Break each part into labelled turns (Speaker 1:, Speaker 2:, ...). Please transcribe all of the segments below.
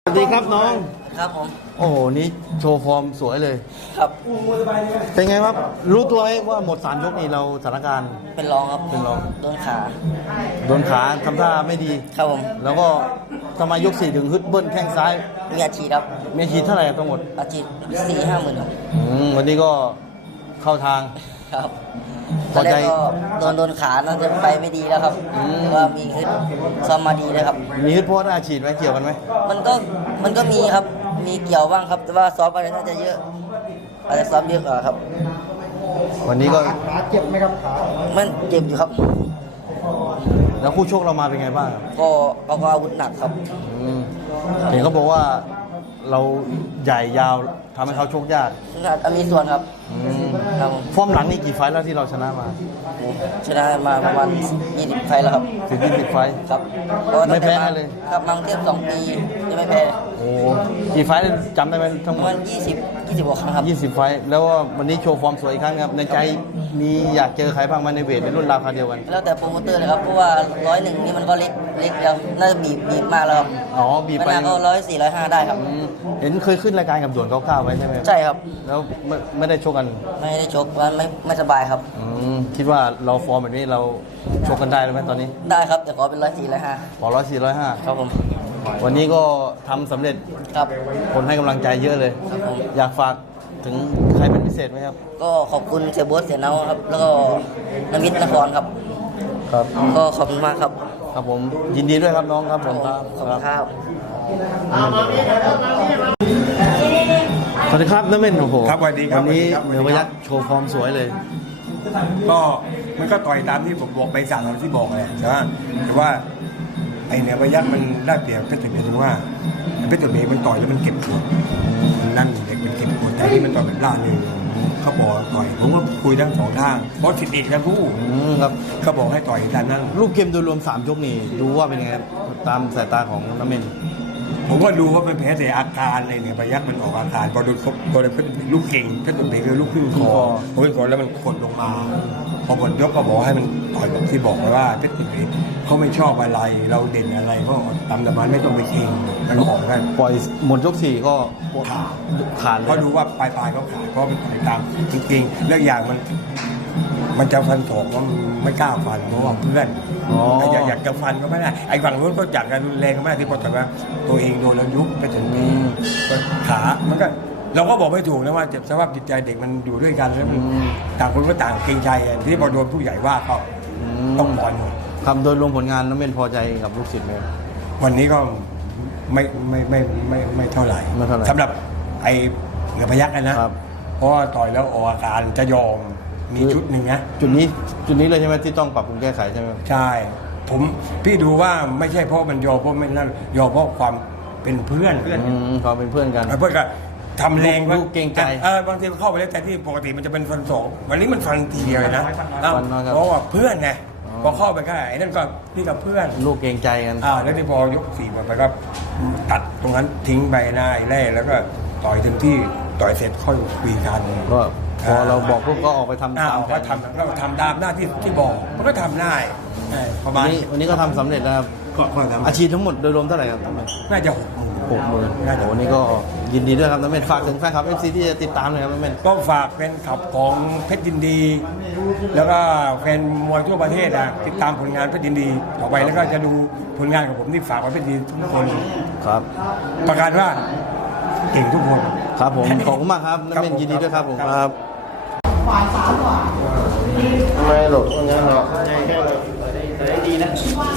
Speaker 1: สวัสดีครับน้อง
Speaker 2: ครับผม
Speaker 1: โอ้โหนี่โชว์ฟอร์มสวยเลย
Speaker 2: ครับ
Speaker 1: เป็นไงครับรู้ตัวไหมว่าหมด3 ยกนี่เราสถานการณ์
Speaker 2: เป็นรองครับ
Speaker 1: เป็นรอง
Speaker 2: โดนขา
Speaker 1: ทำท่าไม่ดี
Speaker 2: ครับผม
Speaker 1: แล้วก็ทำไมยก4ถึงฮึดเบิ้ลแข้งซ้าย
Speaker 2: มีอาชีพครับ
Speaker 1: มีอาชีพเท่าไหร่ทั้งหมด
Speaker 2: อาชีพ4-5 หมื่นครับ
Speaker 1: วันนี้ก็เข้าทาง
Speaker 2: ครับตอนแรกก็โดนขาน่าจะไปไม่ดีแล้วครับแต่ว่ามีฮึดซ้อมมาดีนะครับ
Speaker 1: มีฮึดเพราะอาชีพไหมเกี่ยวกันไหม
Speaker 2: มันก็มีครับมีเกี่ยวบ้างครับแต่ว่าซ้อมอะไรน่าจะเยอะอาจจะซ้อมเยอะกว่าครับ
Speaker 1: วันนี้ก็
Speaker 3: ขาเจ็บไหมครับขา
Speaker 2: มันเจ็บอยู่ครับ
Speaker 1: แล้วคู่ชกเรามาเป็นไงบ้าง
Speaker 2: ก็เอาอาวุธหนักครับ
Speaker 1: เห็นเขาบอกว่าเราใหญ่ยาวทำให้เขาชกยาก
Speaker 2: มีส่วนครับ
Speaker 1: ฟอร์มหลังนี่กี่ไฟล์แล้วที่เราชนะมา
Speaker 2: ชนะมาประมาณ20 ไฟล์แล้วครับ
Speaker 1: ถึง20 ไฟล์
Speaker 2: ครับ
Speaker 1: ไม่แพ้เลย
Speaker 2: ครับมังเทียบ2 ปียังไม่แพ้
Speaker 1: โอ้กี่ไฟล์จำได้ไหมทั้งหมด
Speaker 2: ประมาณ20 กว่าครั้งครับ
Speaker 1: 20 ไฟล์แล้ววันนี้โชว์ฟอร์มสวยอีกครั้งครับในใจมีอยากเจอใครบ้างมาในเวทในรุ่นราวคราวเดียวกัน
Speaker 2: แล้วแต่โปรโมเตอร์เลยครับเพราะว่า101นี่มันก็เล็กแล้วน่าจะบีบมากแล้วครับ
Speaker 1: อ๋อบีบไป
Speaker 2: ก็104 105ได้ครับ
Speaker 1: เห็นเคยขึ้นรายการกับด่วน99ไว้ใช่ไหม
Speaker 2: ใช่ครับ
Speaker 1: แล้วไม่ได้ชกกัน
Speaker 2: ไม่ได้ชกวันไม่สบายครับ
Speaker 1: คิดว่าเราฟอร์มแบบนี้เราชกกันได้หรือไม่ตอนนี้
Speaker 2: ได้ครับแต่ขอเป็น104 105
Speaker 1: ขอ104 105
Speaker 2: ครับผม
Speaker 1: วันนี้ก็ทำสำเร็จ
Speaker 2: ครับ
Speaker 1: คนให้กำลังใจเยอะเลยอยากฝากถึงใครเป็นพิเศษไหมครับ
Speaker 2: ก็ขอบคุณเสียโบ๊ทเสียเนาครับแล้วก็นวิทย์นครครับ
Speaker 1: ครับ
Speaker 2: ก็ขอบคุณมากครับ
Speaker 1: ครับผมยินดีด้วยครับน้องครับผม
Speaker 2: ครับขอบคุณครับ
Speaker 1: สวัสดีครับน้ำเม่นโอ้โห
Speaker 3: ครับสวัสดีครับ
Speaker 1: วันนี้เหนือพยัคฆ์โชว์ฟอร์มสวยเลย
Speaker 3: ก็มันก็ต่อยตามที่ผมบอกไปสั่งที่บอกเลยใช่ไหมแต่ว่าไอเหนือพยัคฆ์มันได้เปรียบเพชรตุ่นถึงว่าเพชรตุ่นมันต่อยแล้วมันเก็บกดนั่นเด็กมันเก็บกดแต่ที่มันต่อยแบบล่าเลยเขาบอกต่อยผมก็คุยทั้ง2 ทางเพราะ11ทั้งคู่
Speaker 1: ครับ
Speaker 3: เขาบอกให้ต่อยด้านนั้น
Speaker 1: รูปเกมโดยรวม3 ยกนี่ดูว่าเป็นยังไงตามสายตาของน้ำเม่น
Speaker 3: ผมก็ดูว่าเป็นแพ้แต่อาการเลยเนี่ยพยัคฆ์มันออกอาการพอโดนลูกเก่งถ้าตัวเบรกคือลูกขึ้นคอพอขึ้นคอแล้วมันกดลงมาพอหมดยกก็บอกให้มันต่อยแบบที่บอกไปว่าเพชรตุ่นเขาไม่ชอบอะไรเราเด่นอะไรก็ตามแต่มันไม่ต้องไปเก่งมันออกได้
Speaker 1: ปล่อยหมดยก4ก็ขาดเลย
Speaker 3: เพราะดูว่าปลายเขาขาดเพราะเป็นต่อยตามจริงๆเรื่องอย่างมันจะฟันศอกว่าไม่กล้าฟันเพราะว่าเพื่อนอยากจะฟันก็ไม่ได้ไอ้ฝั่งนู้นก็จัดการรุนแรงก็ไม่ได้ที่พอแต่ว่าตัวเองโดนแล้วยุบไปถึงขามันก็เราก็บอกไม่ถูกนะว่าเจ็บสภาพจิตใจเด็กมันอยู่ด้วยกันแล้วต่างคนก็ต่างเกรงใจที่พอโดนผู้ใหญ่ว่าก็ต้องปล่อย
Speaker 1: ทำโดยรวมผลงานน้ำเม่นพอใจกับลูกศิษย์ไหม
Speaker 3: วันนี้ก็ไม่เท่าไหร่สำหรับไอ้เหนือพยัคฆ์นะเพราะว่าต่อยแล้วออกอาการจะยอมมีชุดหนึ่งนะ
Speaker 1: จุดนี้เลยใช่ไหมที่ต้องปรับปรุงแก้ไขใช่ไหม
Speaker 3: ใช่พี่ดูว่าไม่ใช่เพราะมันยอมเพราะไม่นั่นยอมเพราะความเป็นเพื่อน
Speaker 1: ความเป็นเพื่อนกัน
Speaker 3: เพื่อนกันทำแรง
Speaker 1: ลูกเก่งใจ
Speaker 3: บางทีเข้าไปแล้วแต่ที่ปกติมันจะเป็นฟันศอกวันนี้มันฟันทีเดียวนะเพราะว่าเพื่อนไงพอเข้าไปก็ไอ้นั่นก็พี่กับเพื่อน
Speaker 1: ลูกเก่งใจกัน
Speaker 3: แล้วที่พอยก4ไปก็ตัดตรงนั้นทิ้งไปหน้าไอ้แร่แล้วก็ต่อยเต็มที่ต่อยเสร็จค่อยคุยกัน
Speaker 1: ก็พอเราบอกพวกก็ออกไปทำตาม
Speaker 3: ก็ทำตามหน้าที่บอกมันก็ทำได้
Speaker 1: ประมาณวันนี้ก็ทำสำเร็จแล้วครับอาชีพทั้งหมดโดยรวมเท่าไหร่ครับ
Speaker 3: น่าจะ
Speaker 1: 60,000โอ้นี่ก็ยินดีด้วยครับน้ำเม่นฝากถึงแฟนคลับ FC ที่จะติดตามเลยครับน้ำเม่น
Speaker 3: ก็ฝากเป็นขับของเพชรยินดีแล้วก็แฟนมวยทั่วประเทศติดตามผลงานเพชรยินดีต่อไปแล้วก็จะดูผลงานของผมที่ฝากไว้เพชรยินดีทุกคน
Speaker 1: ครับ
Speaker 3: ประกาศว่าเก่งทุกคน
Speaker 1: ครับผมขอบคุณมากครับน้ำเม่นยินดีด้วยครับผมครับฝ่าย3ว่ะไม่หรอกงั้นหรอกได้ดีนะ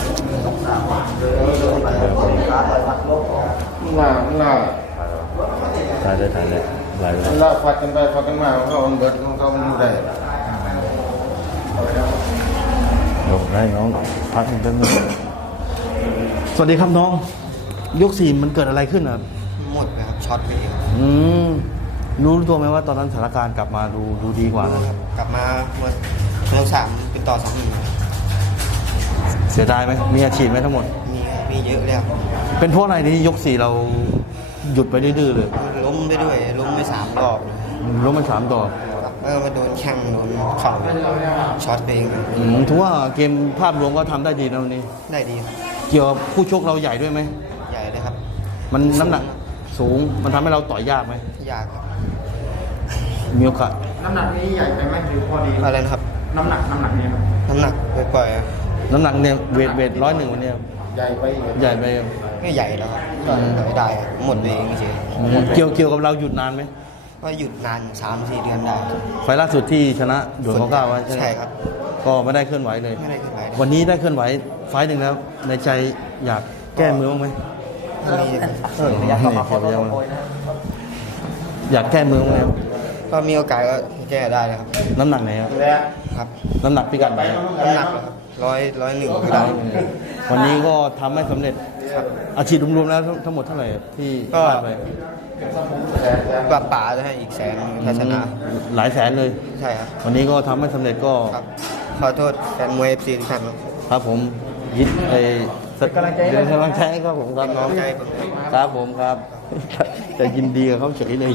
Speaker 1: น่าถ่ายเลยน่าฟัดกันไปฟัดกันมาเขาเบิดเขาอยู่ได้ลงได้น้องพักหนึ่งสวัสดีครับน้องยก4มันเกิดอะไรขึ้นอ่ะ
Speaker 2: หมดนะครับช็อตไปเอง
Speaker 1: รู้ตัวไหมว่าตอนนั้นสถานการณ์กลับมาดูดีกว่านะครับ
Speaker 2: กลับมาเมื่อเรา3เป็นต่อ2-1
Speaker 1: เสียดายไหมมีอาชีพไหมทั้งหมด
Speaker 2: มีเยอะแล้ว
Speaker 1: เป็นเพราะอะไรนี่ยก4เราหยุดไปดื้อเลย
Speaker 2: ล้มไปด้วยล้มไป3 รอบ
Speaker 1: ล้มไป3 รอบ
Speaker 2: มาโดนแข้งโดนเข่าช็อตไปเอง
Speaker 1: ถือว่าเกมภาพรวมก็ทำได้ดีนะวันนี้
Speaker 2: ได้ดี
Speaker 1: เกี่ยวกับคู่ชกเราใหญ่ด้วยไหม
Speaker 2: ใหญ่เลยครับ
Speaker 1: มันน้ำหนักสูงมันทำให้เราต่อยยากไหม
Speaker 2: ยากครับ
Speaker 1: มีโอกาส
Speaker 4: น้ำหนักนี้ใหญ่ไปไหมหรือพอดี
Speaker 2: อะไรนะครับ
Speaker 4: น้ำหนักนี้ครับ
Speaker 2: น้ำหนักปล่อยๆครับ
Speaker 1: น้ำหนักเนี่ยเวท101วันเนี้ย
Speaker 4: ใหญ่ไป
Speaker 1: ใหญ่ไป
Speaker 2: ไม่ใหญ่แล้วครับต่อยได้ครับหมดไปเองเฉย
Speaker 1: เกี่ยวกับเราหยุดนานไหม
Speaker 2: ก็หยุดนาน 3-4 เดือนได้ครับ
Speaker 1: ไฟล์ล่าสุดที่ชนะด่วนเขา9ไว้ใช่ไหม
Speaker 2: ใช่ครับ
Speaker 1: ก็ไม่ได้เคลื่อนไหวเลย
Speaker 2: ไม่ได้ขึ้นไป
Speaker 1: วันนี้ได้เคลื่อนไหวไฟล์หนึ่งแล้ว ในใจอยากแก้มือบ้างไหม
Speaker 2: มี
Speaker 1: อยากแก้มือบ้างไหมครับ
Speaker 2: ก็มีโอกาสก็แก้ได้นะครับ
Speaker 1: น้ำหนักไหนครับ
Speaker 2: ครับ
Speaker 1: น้ำหนักพิกัดไหนครับ
Speaker 2: น้ำหนักเหรอครับ101ก็ได้
Speaker 1: วันนี้ก็ทำให้สำเร็จ
Speaker 2: ครับ
Speaker 1: อาชีพรวมๆแล้วทั้งหมดเท่าไหร่ที่
Speaker 2: ก็
Speaker 1: พลาดไป
Speaker 2: ป่าจะให้อีก100,000ถ้าชนะ
Speaker 1: หลายแสนเลย
Speaker 2: ใช่ครับ
Speaker 1: วันนี้ก็ทำให้สำเร็จก็
Speaker 2: ครับ ขอโทษแฟนมวย FC ทุกท่านครับ
Speaker 1: ครับผมยิดกำลังใจให้ครับผมครับน้อง
Speaker 2: ใจผม
Speaker 1: ครับผมครับ จะยินดีกับเขาเฉยเลย